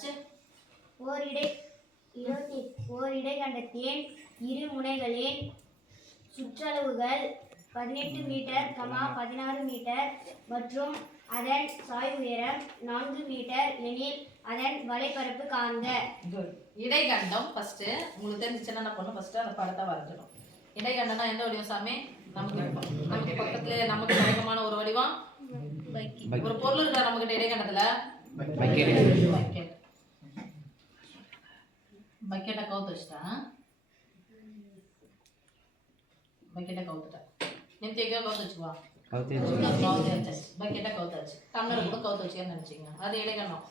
அச்சு ஓரிடை இருபத்தி ஓரிடை இரு முனைகளின் சுற்றளவுகள் பதினெட்டு மீட்டர் கமா பதினாறு மீட்டர் மற்றும் அதன் சாய் உயரம் நான்கு மீட்டர் எனில் அதன் வலைப்பரப்பு காண்க. குட் இடைகண்டம் ஃபர்ஸ்ட் உங்களுக்கு தெரிஞ்சுச்சுன்னா என்ன பண்ணும் ஃபர்ஸ்ட் அந்த படத்தை வரைஞ்சிடும். இடைகண்டம்னா எந்த வடிவம் சாமி? நமக்கு நமக்கு பக்கத்துல நமக்கு வழக்கமான ஒரு வடிவம்? ஒரு பொருள் இருக்கா நமக்கு இடைகண்டத்துல கவுத்துட்டேன். நிமித்தி எங்கேயோ கவுத்து வச்சுக்குவா கவுத்து வச்சாச்சு பக்கெட்டை கவுத்தாச்சு டம்ளர் கூட கவுத்து வச்சுக்கன்னு நினைச்சிங்க அது இடைகண்டம்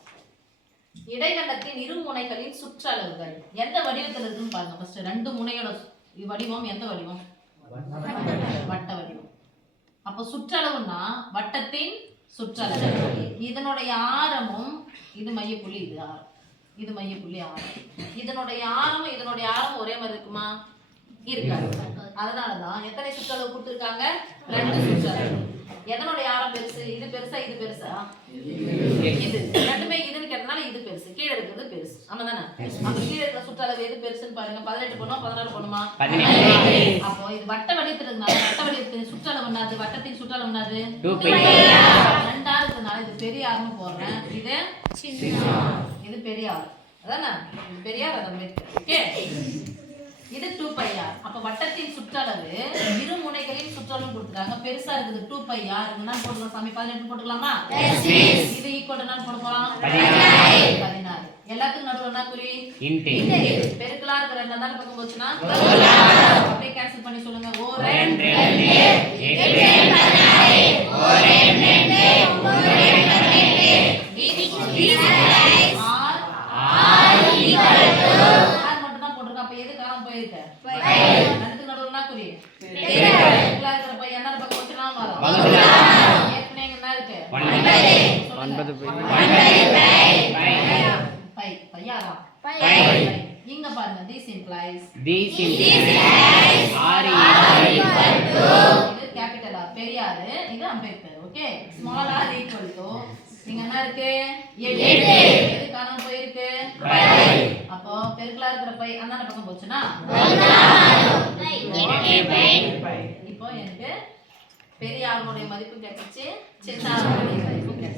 இடைகண்டத்தின் இரு முனைகளின் சுற்றளவுகள். எந்த வடிவத்தில் இருக்குன்னு பாருங்க. ஃபர்ஸ்ட் ரெண்டு முனையோட வடிவம் எந்த வடிவம்? வட்ட வடிவம். அப்போ சுற்றளவுன்னா வட்டத்தின் சுற்றளவு. இதனுடைய ஆரமும் இது மையப்புள்ளி இது ஆரம். இது மையப்புள்ளி ஆரம் இதனுடைய ஆரமும் இதனுடைய ஆரமும் ஒரே மாதிரி இருக்குமா? இருக்காது. அதனாலதான் எத்தனை சுற்றளவு கொடுத்துருக்காங்க? ரெண்டு சுற்றளவு எதனுடைய ஆரம் பெருசு? இது பெருசா இது பெருசா? இது. ரெண்டுமே இதுன்னு கேட்டனால இது பெருசு. கீழே இருக்கிறது பெருசு. ஆமா தானே அப்ப கீழே இருக்கிற சுற்றளவு எது பெருசுன்னு பாருங்க. பதினெட்டு பண்ணுமா பதினாறு பண்ணுமா அப்போ இது வட்ட வடிவத்தில் இருந்தால வட்ட வடிவத்தின் சுற்றளவு என்னது? வட்டத்தின் சுற்றளவு என்னது? ரெண்டா இருக்கிறதுனால இது பெரிய ஆறுன்னு போடுறேன். இது இது பெரிய ஆறு அதானே? இது பெரிய ஆறு அதை ஓகே? இது டூ பை ஆர் அப்ப வட்டத்தின் சுற்றளவு இரு முனைகளின் சுற்றளவு கொடுத்துருக்காங்க. பெருசா இருக்குது டூ பை ஆர் போட்டுக்கலாம் சாமி. பதினெட்டு போட்டுக்கலாமா? இது ஈக்குவல் என்ன போட போறோம். பதினாறு. எல்லாத்துக்கும் நடுவுல என்ன குறி? பெருக்கலா இருக்கிற ரெண்டு நாள் பக்கம் போச்சுன்னா? அப்படியே கேன்சல் பண்ணி சொல்லுங்க. ஓ ரெண்டு ஆர் ஆர் மட்டும் தான் போட்டிருக்கோம் அப்ப எது காணாம போயிருக்கு ரெண்டுத்துக்கு நடுவுல என்ன குறி பெருக்கலா இருக்கிற பை என்ன பக்கம் போச்சுன்னா வரும் ஏற்கனவே இங்க என்ன இருக்கு ஒன்பது பை. பையாரா? பை. இங்க பாருங்க this implies This implies R இது கேபிட்டல் ஆர் பெரிய இது Ambedkar okay small R equal to நீங்க என்ன இருக்கு? எட்டு. எது காணாம போயிருக்கு அப்போ பெருக்கலா இருக்கிற பை அந்தாண்ட பக்கம் போச்சுன்னா? இப்போ எனக்கு பெரிய மதிப்பு கிடைச்சிச்சு சின்ன மதிப்பு கிடைச்சிச்சு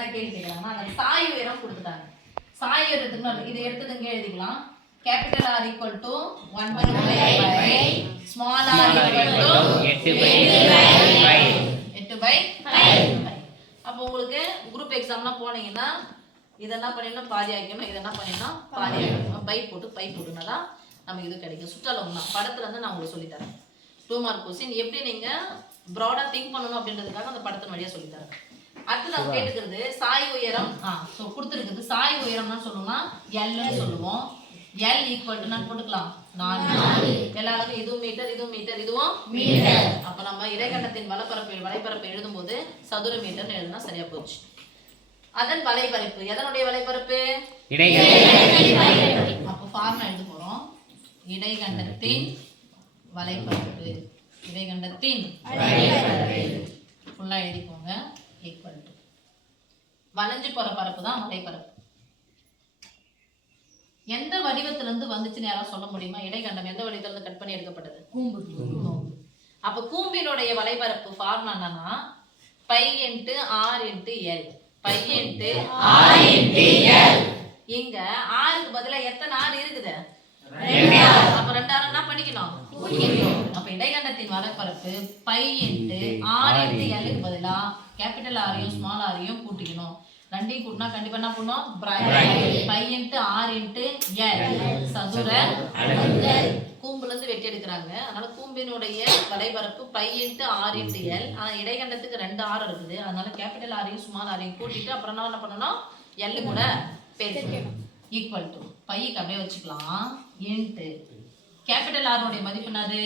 என்ன கேள்வி கேட்கறாங்கன்னா அந்த சாய் உயரம் கொடுத்துட்டாங்க. சாய் உயரத்துக்கு நான் இதை எடுத்தது இங்கே எழுதிக்கலாம். Capital R equal to one pi pi small R equal to எட்டு பை எட்டு பை அப்போ உங்களுக்கு குரூப் எக்ஸாம்லாம் போனீங்கன்னா இதெல்லாம் பண்ணிடணும் பாதி ஆக்கணும் இதெல்லாம் பண்ணிடணும் பாதி ஆக்கணும் பை போட்டு பை போட்டுனா தான் நமக்கு இது கிடைக்கும். சுற்றளவு தான். படத்துல இருந்து நான் உங்களுக்கு சொல்லித்தரேன். டூ மார்க் கொஸ்டின் எப்படி நீங்க ப்ராடா திங்க் பண்ணணும் அப்படின்றதுக்காக அந்த படத்தின் வழியா சொல்லித்தரேன். அடுத்து நம்ம கேட்டுக்கிறது சாய் உயரம். ஆ ஸோ கொடுத்துருக்குது சாய் உயரம்னா சொல்லணும்னா எல்னு சொல்லுவோம். எல் ஈக்குவல் டு நான் போட்டுக்கலாம். நாலு. எல்லா அளவும் இதுவும் மீட்டர் இதுவும் மீட்டர் இதுவும் மீட்டர் அப்ப நம்ம இடைக்கண்டத்தின் வலப்பரப்பு வலைப்பரப்பு எழுதும்போது சதுர மீட்டர்னு எழுதுனா சரியா போச்சு. அதன் வலைப்பரப்பு எதனுடைய வலைப்பரப்பு? அப்போ ஃபார்முலா எழுத போறோம். இடைக்கண்டத்தின் வலைப்பரப்பு. இடைக்கண்டத்தின் ஃபுல்லா எழுதிக்கோங்க. ஈக்குவல் டு வளைஞ்சு போற பரப்பு தான் வலைப்பரப்பு எந்த வடிவத்துல இருந்து வந்துச்சுன்னு யாராவது சொல்ல முடியுமா? இடைக்கண்டம் எந்த வடிவத்துல இருந்து கட் பண்ணி எடுக்கப்பட்டது? கூம்பு. அப்ப கூம்பினுடைய வலைபரப்பு ஃபார்முலா என்னன்னா pi into R into L pi into R into L இங்க ஆறுக்கு பதிலா எத்தனை ஆறு இருக்குது? அப்ப ரெண்டு ஆறு என்ன பண்ணிக்கணும். அப்ப இடைக்கண்டத்தின் வலைப்பரப்பு பை இன்ட்டு ஆர் இன்ட்டு எல்லுக்கு பதிலா கேபிட்டல் ஆரையும் ஸ்மால் ஆரையும் கூட்டிக்கணும். ரெண்டையும் கூட்டினா கண்டிப்பா என்ன பண்ணும்? Pi into R into L சதுர கூம்புல இருந்து வெட்டி எடுக்கிறாங்க. அதனால கூம்பினுடைய வலைபரப்பு pi into R into L ஆனா இடைக்கண்டத்துக்கு ரெண்டு ஆர் இருக்குது. அதனால கேபிட்டல் ஆரையும் ஸ்மால் ஆரையும் கூட்டிட்டு அப்புறம் என்ன என்ன பண்ணணும் எல் கூட பெருக்கணும். ஈக்குவல் டு பைக்கு அப்படியே வச்சுக்கலாம். இன்ட்டு கேபிட்டல் ஆருடைய மதிப்பு என்னது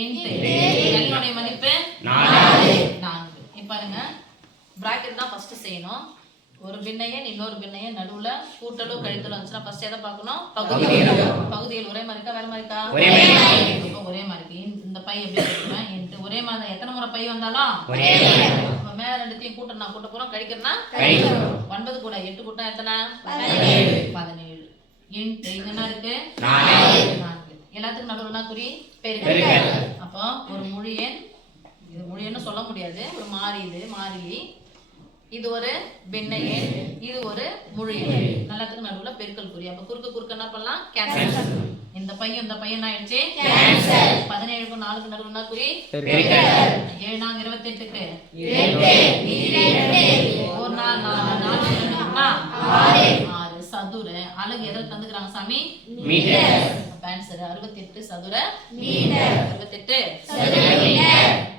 எல்லுடைய மதிப்பு நான்கு பாருங்க பிராக்கெட் தான் ஃபர்ஸ்ட் செய்யணும் ஒரு பின்னையன் இன்னொரு பின்னையன் நடுவுல கூட்டலோ கழித்தலோ வந்துச்சுன்னா ஃபர்ஸ்ட் எதை பார்க்கணும் பகுதிகள் பகுதிகள் ஒரே மாதிரி இருக்கா வேற மாதிரி இருக்கா ஒரே மாதிரி இருக்கு இந்த- இந்த பை எப்படி இருக்குன்னா ஒரே மாதிரி எத்தனை முறை பை வந்தாலும்? மேல ரெண்டுத்தையும் கூட்டணும் நான் கூட்ட போறோம். கழிக்கிறனா. ஒன்பது கூட. எட்டு கூட்டம் எத்தனை? பதினேழு. இன்ட்டு இங்க என்ன இருக்கு. நான்கு எல்லாத்துக்கும் நடுவுல குறி? பெருக்கல். பெருக்கல். அப்போ ஒரு முழு எண். இது முழு எண்ணு சொல்ல முடியாது. ஒரு மாறி இது மாறிலி இது ஒரு வெண்ணை எண். இது ஒரு முழு எண். எல்லாத்துக்கும் நடுவுல பெருக்கல் குறி. அப்ப குறுக்கு குறுக்கு என்ன பண்ணலாம்? கேன்சல் இந்த பையன் இந்த பையன் ஆயிடுச்சு. பதினேழுக்கும் நாலுக்கு நடுவுல என்ன குறி? பெருக்கல். ஏழு நாங்க இருபத்தெட்டுக்கு. ஒரு நாள் நாலு ஆறு. சதுர. அழகு எதில் தந்துக்கிறாங்க சாமி? மீட்டர். ஆன்சர் அறுபத்தெட்டு சதுர. மீட்டர். அறுபத்தெட்டு. சதுர மீட்டர்.